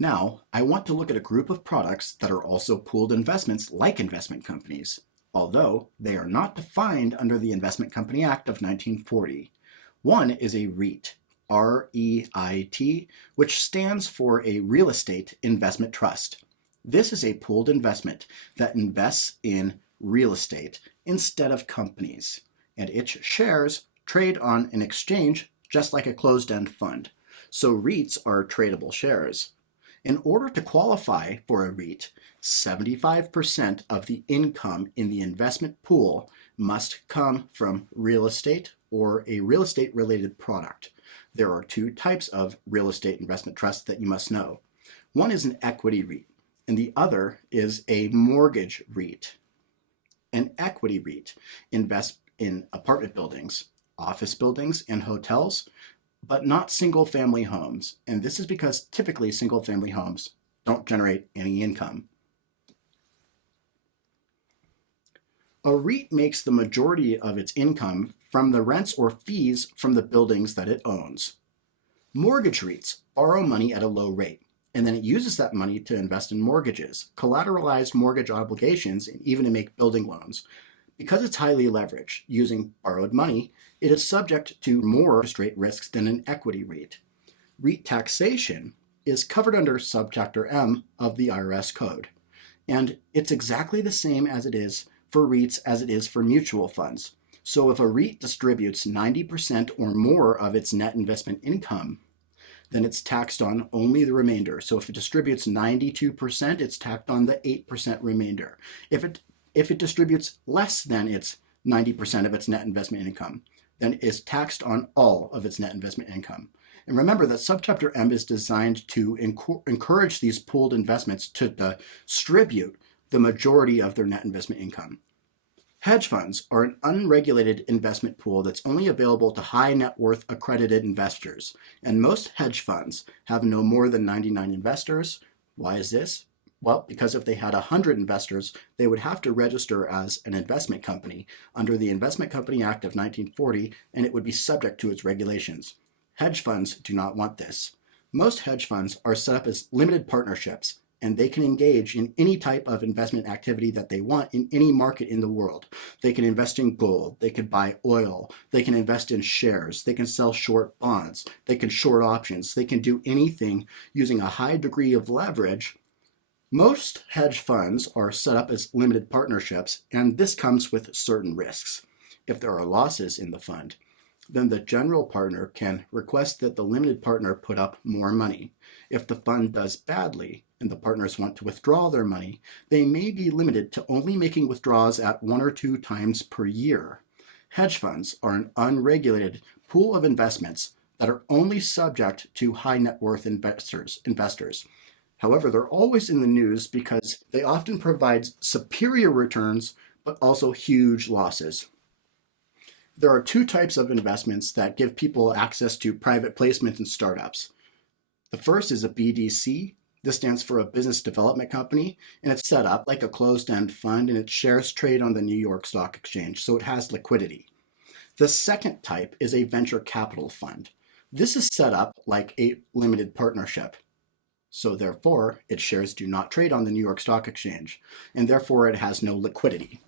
Now, I want to look at a group of products that are also pooled investments like investment companies, although they are not defined under the Investment Company Act of 1940. One is a REIT, R-E-I-T, which stands for a Real Estate Investment Trust. This is a pooled investment that invests in real estate instead of companies, and its shares trade on an exchange just like a closed-end fund. So REITs are tradable shares. In order to qualify for a REIT, 75% of the income in the investment pool must come from real estate or a real estate related product. There are two types of real estate investment trusts that you must know. One is an equity REIT, and the other is a mortgage REIT. An equity REIT invests in apartment buildings, office buildings, and hotels, but not single-family homes. And this is because typically single-family homes don't generate any income. A REIT makes the majority of its income from the rents or fees from the buildings that it owns. Mortgage REITs borrow money at a low rate, and then it uses that money to invest in mortgages, collateralized mortgage obligations, and even to make building loans. Because it's highly leveraged, using borrowed money, it is subject to more interest rate risks than an equity REIT. REIT taxation is covered under Subchapter M of the IRS Code, and it's exactly the same as it is for REITs as it is for mutual funds. So if a REIT distributes 90% or more of its net investment income, then it's taxed on only the remainder. So if it distributes 92%, it's taxed on the 8% remainder. If it distributes less than its 90% of its net investment income, then it's taxed on all of its net investment income. And remember that Subchapter M is designed to encourage these pooled investments to distribute the majority of their net investment income. Hedge funds are an unregulated investment pool that's only available to high net worth accredited investors. And most hedge funds have no more than 99 investors. Why is this? Well, because if they had 100 investors, they would have to register as an investment company under the Investment Company Act of 1940, and it would be subject to its regulations. Hedge funds do not want this. Most hedge funds are set up as limited partnerships, and they can engage in any type of investment activity that they want in any market in the world. They can invest in gold, they can buy oil, they can invest in shares, they can sell short bonds, they can short options, they can do anything using a high degree of leverage. Most hedge funds are set up as limited partnerships, and this comes with certain risks. If there are losses in the fund, then the general partner can request that the limited partner put up more money. If the fund does badly and the partners want to withdraw their money, they may be limited to only making withdrawals at 1 or 2 times per year. Hedge funds are an unregulated pool of investments that are only subject to high net worth investors. However, they're always in the news because they often provide superior returns, but also huge losses. There are 2 types of investments that give people access to private placement and startups. The first is a BDC. This stands for a business development company, and it's set up like a closed-end fund, and its shares trade on the New York Stock Exchange, so it has liquidity. The second type is a venture capital fund. This is set up like a limited partnership. So therefore, its shares do not trade on the New York Stock Exchange, and therefore it has no liquidity.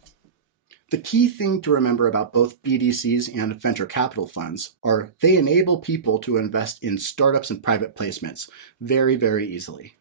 The key thing to remember about both BDCs and venture capital funds are they enable people to invest in startups and private placements very, very easily.